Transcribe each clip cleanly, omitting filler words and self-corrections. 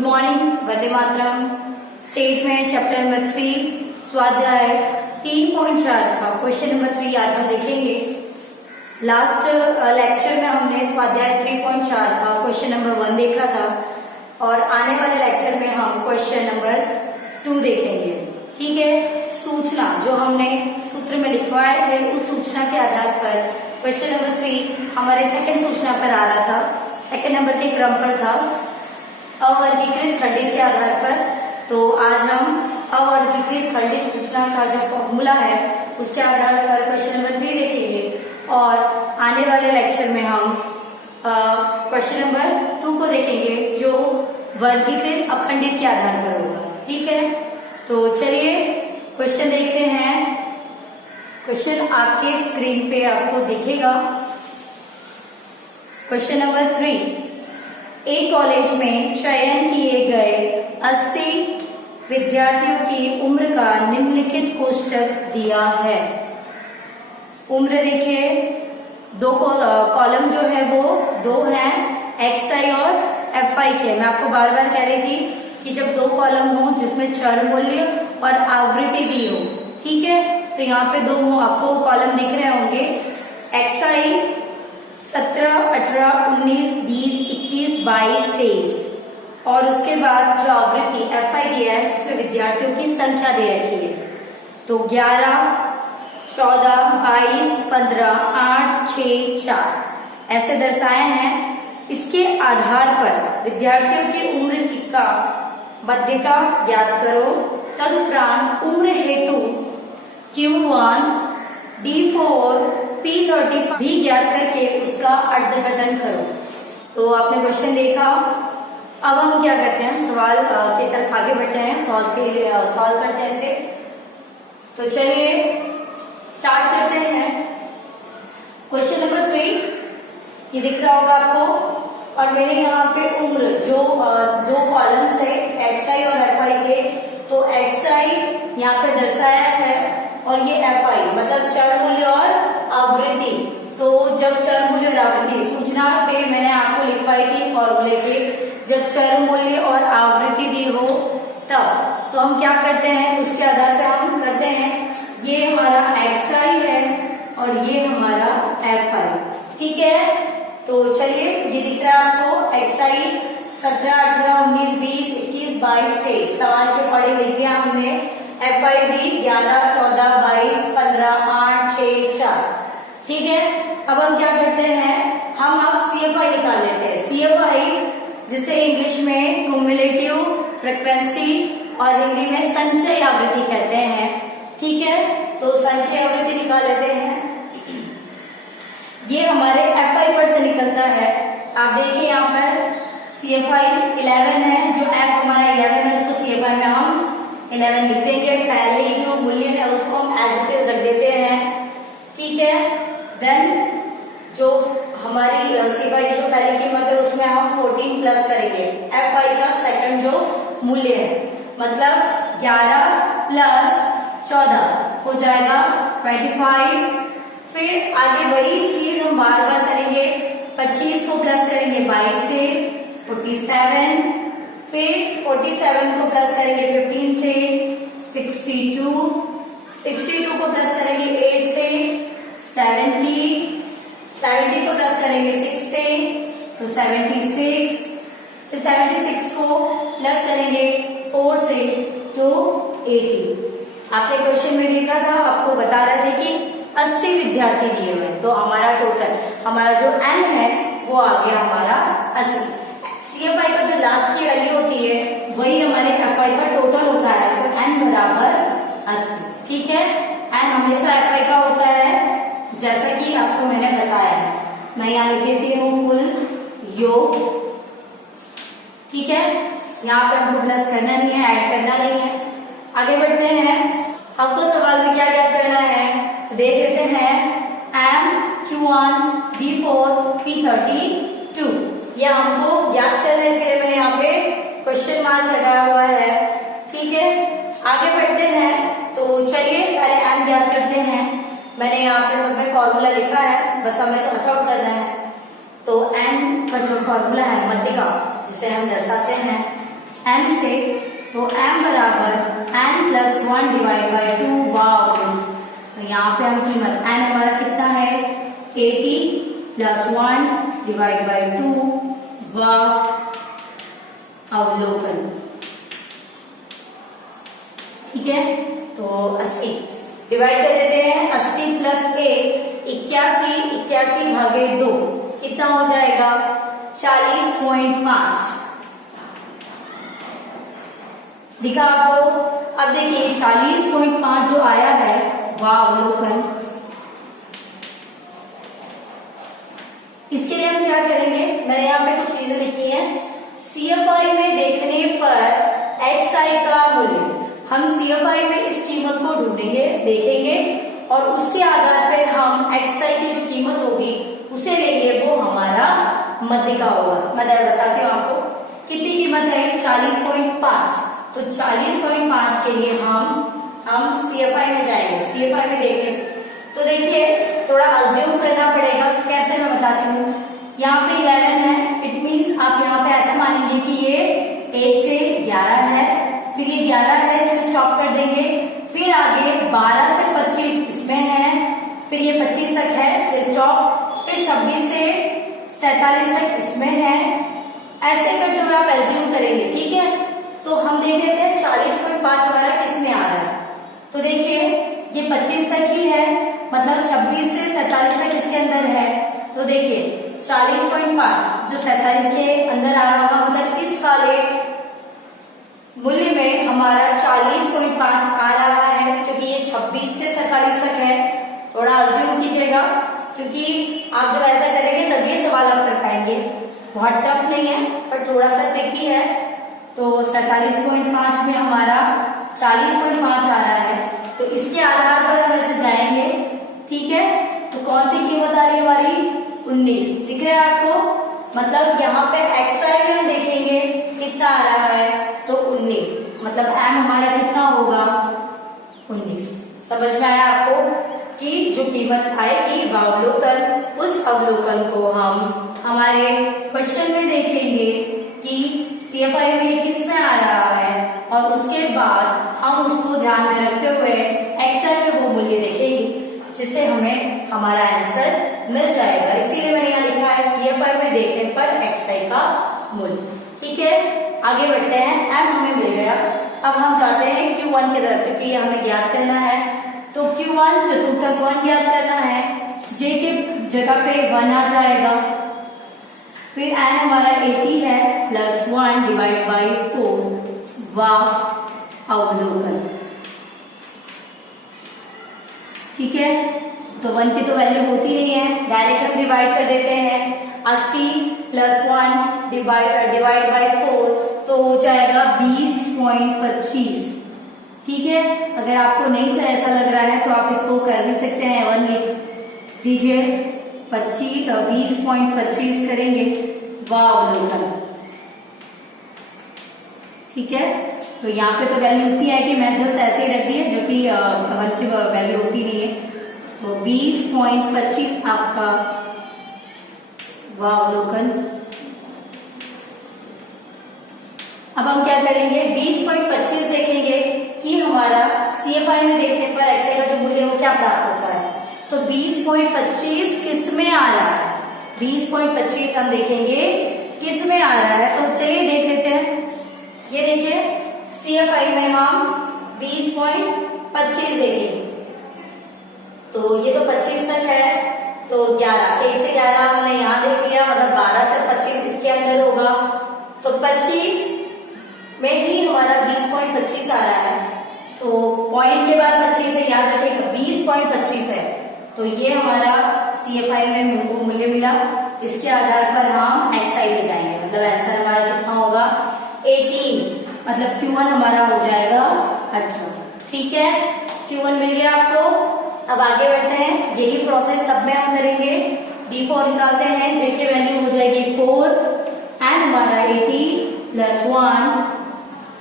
Good morning, Vande Mataram. State में chapter number 3 स्वाध्याय 3.4 का क्वेश्चन नंबर 3 आज हम देखेंगे। लास्ट लेक्चर में हमने स्वाध्याय 3.4 का क्वेश्चन नंबर 1 देखा था और आने वाले लेक्चर में हम क्वेश्चन नंबर 2 देखेंगे। ठीक है, सूचना जो हमने सूत्र में लिखवाए थे उस सूचना के आधार पर क्वेश्चन नंबर 3 हमारे सेकंड सूचना पर आ रहा था, सेकंड नंबर के क्रम पर था, अवर्गीकृत खंडित के आधार पर। तो आज हम अवर्गीकृत खंडित सूचना का जो फॉर्मूला है उसके आधार पर क्वेश्चन नंबर 3 देखेंगे और आने वाले लेक्चर में हम क्वेश्चन नंबर 2 को देखेंगे जो वर्गीकृत अखंडित के आधार पर होगा। ठीक है, तो चलिए क्वेश्चन देखते हैं। क्वेश्चन आपके स्क्रीन पे आपको दिखेगा। क्वेश्चन नंबर 3, एक कॉलेज में चयन किए गए 80 विद्यार्थियों की उम्र का निम्नलिखित कोष्ठक दिया है। उम्र देखिए, दो कॉलम जो है वो दो हैं, XI और FI के। मैं आपको बार बार कह रही थी कि जब दो कॉलम हो जिसमें चर मूल्य और आवृत्ति दी हो, ठीक है, तो यहाँ पे दो आपको कॉलम दिख रहे होंगे। XI 17, 18, 19, 20, 21, 22, 23 और उसके बाद जो आवृत्ति FI दिया है जिसमें विद्यार्थियों की संख्या दे रखी है। तो 11, 14, 22, 15, 8, 6, 4 ऐसे दर्शाए हैं। इसके आधार पर विद्यार्थियों की उम्र का मध्यिका ज्ञात करो। तदुपरांत उम्र हेतु Q1, D4, P30 भी ज्ञात करके उसका अर्धघटन करो। तो आपने क्वेश्चन देखा। अब हम क्या करते हैं, सवाल की तरफ आगे बढ़ते हैं, सॉल्व करते हैं इसे। तो चलिए स्टार्ट करते हैं। क्वेश्चन नंबर 3 ये दिख रहा होगा आपको और मेरे यहाँ पे उम्र जो दो कॉलम्स है XI और FI के, तो XI यहाँ पे दर्शाया है और ये FI मतलब चर मूल्य और आवृत्ति। तो जब चर मूल्य और आवृत्ति सूचना पे मैंने आपको लिखवाई थी फॉर्मूले के, जब चर मूल्य और आवृत्ति दी हो तब तो हम क्या करते हैं, उसके आधार पे हम करते हैं। ये हमारा XI है और ये हमारा FI। ठीक है, तो चलिए ये दिख रहा है आपको XI 17, 18, 19, 20, 21, 22, 23 सवाल के अकॉर्डिंग लिख दिया हमने। FI भी 11, 14, 22, 15, 8, 6, 4। ठीक है, अब हम क्या करते हैं, हम अब CFI निकाल लेते हैं। CFI जिसे इंग्लिश में क्युमुलेटिव फ्रीक्वेंसी और हिंदी में संचय आवृत्ति कहते हैं। ठीक है, तो संचय आवृत्ति निकाल लेते हैं। ये हमारे FI पर से निकलता है। आप देखिए यहाँ पर CFI 11 है, जो F हमारा 11 है उसको CFI में हम 11 लिख देंगे। पहले ही जो मूल्य है उसको हम एज इट इज रख देते हैं। ठीक है, देन जो हमारी CFI की जो पहली कीमत है उसमें हम 14 प्लस करेंगे FI का सेकंड जो मूल्य है, मतलब 11 प्लस 14 हो जाएगा 25। फिर आगे वही चीज हम बार बार करेंगे, 25 को प्लस करेंगे 22 से 47, फिर 47 को प्लस करेंगे 15 से 62, 62 को प्लस करेंगे 8 से 70, 70 को प्लस करेंगे 6 से तो 76, फिर 76 को प्लस करेंगे 4 से तो 80। आपने क्वेश्चन में देखा था, आपको बता रहे थे कि 80 विद्यार्थी दिए हुए, तो हमारा टोटल हमारा जो N है वो आ गया हमारा 80। CFI का जो लास्ट की वैल्यू होती है वही हमारे FI का टोटल होता है, तो N बराबर 80। ठीक है, N हमेशा FI का होता है जैसा कि आपको मैंने बताया है। मैं यहाँ लिख देती हूँ कुल योग। ठीक है, यहाँ पे हमको प्लस करना नहीं है, ऐड करना नहीं है। आगे बढ़ते हैं, हमको सवाल में क्या ज्ञात करना है, तो देख लेते हैं। M Q1 D4 P32 ये हमको ज्ञात करना है, इसलिए मैंने यहाँ पे क्वेश्चन मार्क लगाया हुआ है। ठीक है, आगे बढ़ते हैं। तो चलिए पहले M ज्ञात करते हैं। मैंने यहाँ पे सब में फॉर्मूला लिखा है, बस हमें शॉर्ट आउट करना है। तो M का जो फॉर्मूला है मध्यिका जिसे हम दर्शाते हैं m से, तो m बराबर n प्लस 1 डिवाइड बाई 2 वाव। तो यहाँ पे हम कीमत n हमारा कितना है 80 प्लस 1 डिवाइड बाई 2 वाव अवलोकन। ठीक है, तो 80 डिवाइड कर देते हैं, 80 प्लस 1 81, 81 भागे 2 कितना हो जाएगा 40.5। दिखा आपको। अब देखिए 40.5 जो आया है वह अवलोकन, इसके लिए हम क्या करेंगे, मैंने यहाँ पे कुछ चीजें लिखी हैं। CFI में देखने पर XI का मूल्य, हम CFI में इस कीमत को ढूंढेंगे, देखेंगे और उसके आधार पे हम XI की जो कीमत होगी उसे लेंगे, वो हमारा मध्यिका होगा। मैं बताती हूँ आपको कितनी कीमत है 40.5। तो 40.5 के लिए हम CFI में जाएंगे, CFI में देखेंगे। तो देखिए थोड़ा अज्यूम करना पड़ेगा, कैसे मैं बताती हूँ। यहाँ पे 11 है, इट मीन्स आप यहाँ पे ऐसा मानेंगे कि ये 1 से 11 है, फिर ये 11 है इसलिए स्टॉप कर देंगे, फिर आगे 12 से 25 इसमें है, फिर ये 25 तक है इसलिए स्टॉप, फिर 26 से 47 तक इसमें है। ऐसे करते हुए आप एज्यूम करेंगे, ठीक है। तो हम देख लेते हैं 40.5 हमारा किस में आ रहा है। तो देखिए ये 25 तक ही है, मतलब 26 से 47 तक इसके अंदर है। तो देखिए 40.5 जो 47 के अंदर आ रहा होगा, मतलब इस वाले मूल्य में हमारा 40.5 आ रहा है, क्योंकि ये 26 से 47 तक है। थोड़ा अज्यूम कीजिएगा, क्योंकि आप जब ऐसा करेंगे तब ये सवाल आप कर पाएंगे। बहुत टफ नहीं है पर थोड़ा सा ट्रिकी है। तो 47.5 में हमारा 40.5 आ रहा है, तो इसके आधार पर हम ऐसे जाएंगे, ठीक है। तो कौन सी कीमत आ रही है हमारी 19, दिख रहा है आपको। मतलब यहाँ पे XI में हम देखेंगे कितना आ रहा है, तो 19, मतलब M हमारा कितना होगा 19। समझ में आया आपको कि जो कीमत आएगी वह अवलोकन, उस अवलोकन को हम हमारे क्वेश्चन में देखेंगे कि CFI में किस में आ रहा है, और उसके बाद हम उसको ध्यान में रखते हुए XI में वो मूल्य देखेंगे, जिससे हमें हमारा आंसर मिल जाएगा। इसीलिए मैंने यहाँ लिखा है CFI में देखने पर XI का मूल्य। ठीक है, आगे बढ़ते हैं। M हमें मिल गया, अब हम जाते हैं Q1 की तरफ, क्योंकि ये हमें ज्ञात करना है। तो Q1 चतुर्थक 1 ज्ञात करना है, J के जगह पे 1 आ जाएगा, फिर N हमारा 80 है प्लस 1 डिवाइड बाई 4 वाव अवलोकन। ठीक है, तो 1 की तो वैल्यू होती नहीं है, डायरेक्ट हम डिवाइड कर देते हैं। 80 प्लस 1 डिवाइड बाई 4 तो हो जाएगा 20.25। ठीक है, अगर आपको नहीं से ऐसा लग रहा है तो आप इसको कर भी सकते हैं, 1 लिख दीजिए, 20.25 करेंगे वाव अवलोकन। ठीक है, तो यहाँ पे तो वैल्यू होती है कि मैं जस्ट ऐसे ही रख दी है, जो कि 1 की वैल्यू होती नहीं है। तो 20.25 आपका वाव अवलोकन। अब हम क्या करेंगे, 20.25 देखेंगे कि हमारा CFI में देखने पर XI का जो मूल्य है वो क्या प्राप्त होता है। तो 20.25 किस में आ रहा है, 20.25 हम देखेंगे किस में आ रहा है। तो चलिए देख लेते हैं। ये देखिए CFI में हम 20.25 देखेंगे, तो ये तो 25 तक है, तो 11, 1 से 11 हमने यहाँ देख लिया, मतलब 12 से 25 इसके अंदर होगा। तो 25 में ही हमारा 20.25 आ रहा है, तो पॉइंट के बाद 25 है, याद रखिएगा 20.25 है। तो ये हमारा CFI में हमको मूल्य मिला, इसके आधार पर हम XI में जाएंगे, मतलब आंसर हमारा कितना होगा 18, मतलब Q1 हमारा हो जाएगा 18। ठीक है, Q1 मिल गया आपको। अब आगे बढ़ते हैं, यही प्रोसेस सब में हम करेंगे। D4 निकालते हैं, J की वैल्यू हो जाएगी 4, एंड हमारा 80 प्लस 1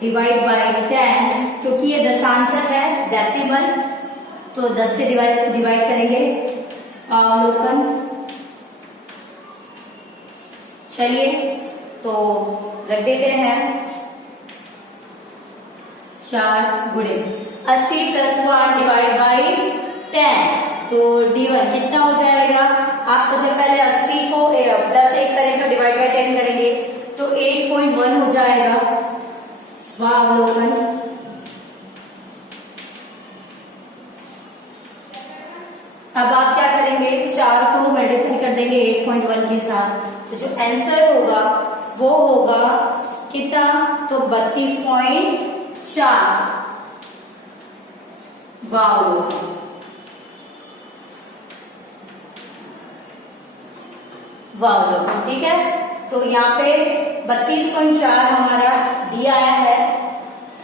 डिवाइड बाई 10, क्योंकि ये दशांशक है, डेसिमल, तो 10 से डिवाइड करेंगे अवलोकन। चलिए तो रख देते हैं, 4 गुणे 80 प्लस 1 डिवाइड बाई 10, तो D1 कितना हो जाएगा? आप सबसे पहले 80 को प्लस 1 करें तो डिवाइड बाई 10 करेंगे तो 8.1 हो जाएगा। वाह अवलोकन। अब आप क्या करेंगे? 4 को मल्टीप्लाई कर देंगे 8.1 के साथ, तो जो आंसर होगा वो होगा कितना? तो 32.4। वाह, ठीक है। तो यहाँ पे 32.4 हमारा डी आया है,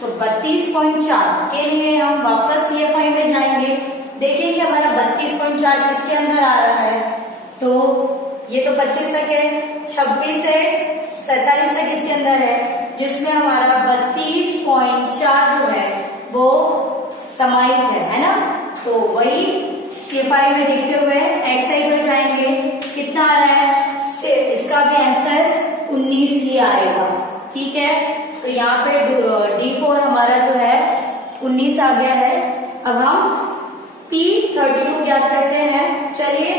तो 32.4 के लिए हम वापस CFI में जाएंगे, देखेंगे हमारा 32.4 किसके अंदर आ रहा है। तो ये तो 25 तक है, 26 से 47 तक इसके अंदर है, जिसमें हमारा 32.4 जो है वो समाहित है ना। तो वही CFI में देखते हुए XI पर जाएंगे, कितना आ रहा है? इसका भी आंसर 19 ही आएगा, ठीक है। तो यहाँ पे D4 हमारा जो है 19 आ गया है। अब हम P32 ज्ञात करते हैं। चलिए,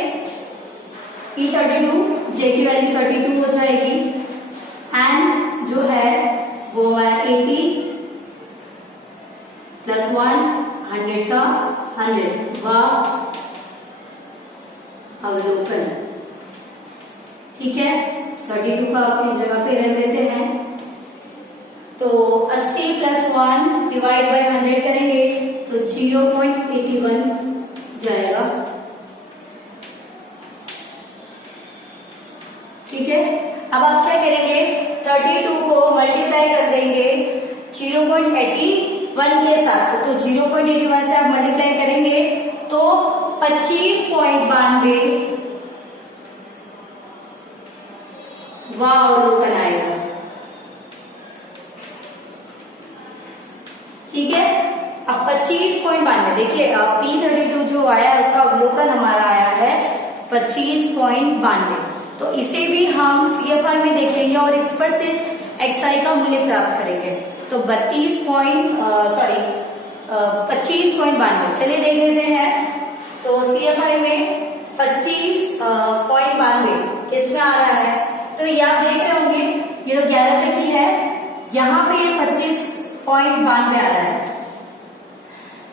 P32 J की वैल्यू 32 हो जाएगी, एंड जो है वो 80 प्लस 100 का 100। वाह अवलोकन, ठीक है। 32 का अपनी जगह पे रख देते हैं, तो 80 प्लस 1 डिवाइड बाई 100 करेंगे तो 0.81 जाएगा, ठीक है। अब आप क्या करेंगे? 32 को मल्टीप्लाई कर देंगे 0.81 के साथ, तो 0.81 से आप मल्टीप्लाई करेंगे तो 25.92 वाह अवलोकन आएगा, ठीक है। अब 25.92 देखिए, P32 जो आया उसका अवलोकन हमारा आया है 25.92। तो इसे भी हम CFI में देखेंगे और इस पर से XI का मूल्य प्राप्त करेंगे। तो 25.92 चलिए देख लेते हैं। तो CFI में 25.92 इसमें आ रहा है, तो ये आप देख रहे होंगे ये तो 11 तक ही है, यहाँ पे ये 25.92 आ रहा है,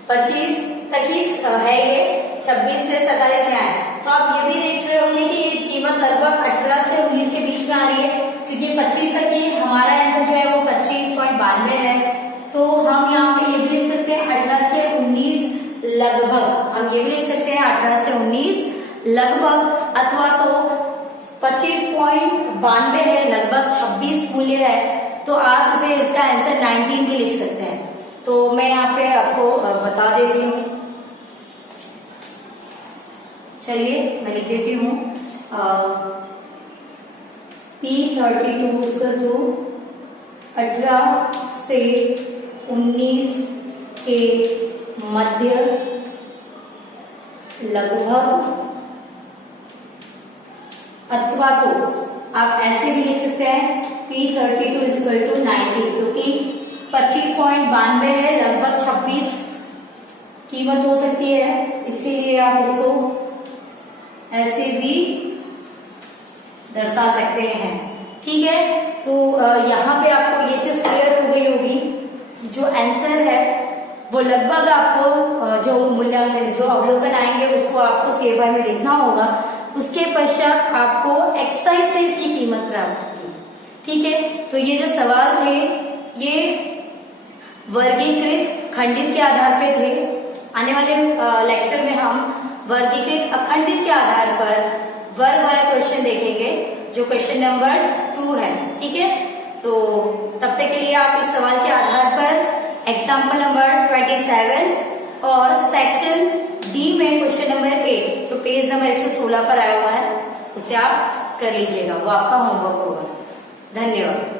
25 तक ही है ये, 26 से 47 में आया। तो आप ये भी देख रहे होंगे कि ये कीमत लगभग 18 से 19 के बीच में आ रही है, क्योंकि 25 तक ही हमारा आंसर जो है वो 25.92 है। तो हम यहाँ पे ये भी लिख सकते हैं 18 से 19 लगभग, हम ये भी लिख सकते हैं 18 से 19 लगभग, अथवा तो 25.92 है, लगभग 26 मूल्य है, तो आप इसे इसका आंसर 19 भी लिख सकते हैं। तो मैं यहाँ पे आपको बता देती हूँ, चलिए मैं लिख देती हूँ। P32 इसका जो 18 से 19 के मध्य लगभग, अथवा तो आप ऐसे भी लिख सकते हैं P32 इक्वल टू 90, क्योंकि 25.92 है, लगभग 26 कीमत हो सकती है, इसीलिए आप इसको ऐसे भी दर्शा सकते हैं, ठीक है। तो यहाँ पे आपको ये चीज क्लियर हो गई होगी कि जो आंसर है वो लगभग आपको जो मूल्यांकन जो अवलोकन आएंगे उसको आपको CFI में लिखना होगा, उसके पश्चात आपको XI से इसकी कीमत प्राप्त होगी, ठीक है। तो ये जो सवाल थे ये वर्गीकृत खंडित के आधार पे थे। आने वाले लेक्चर में हम वर्गीकृत अखंडित के आधार पर वर्ग वाला क्वेश्चन देखेंगे, जो क्वेश्चन नंबर 2 है, ठीक है। तो तब तक के लिए आप इस सवाल के आधार पर एग्जाम्पल नंबर 27 और सेक्शन डी में क्वेश्चन नंबर 8 जो पेज नंबर 116 पर आया हुआ है उसे आप कर लीजिएगा, वो आपका होमवर्क होगा। धन्यवाद।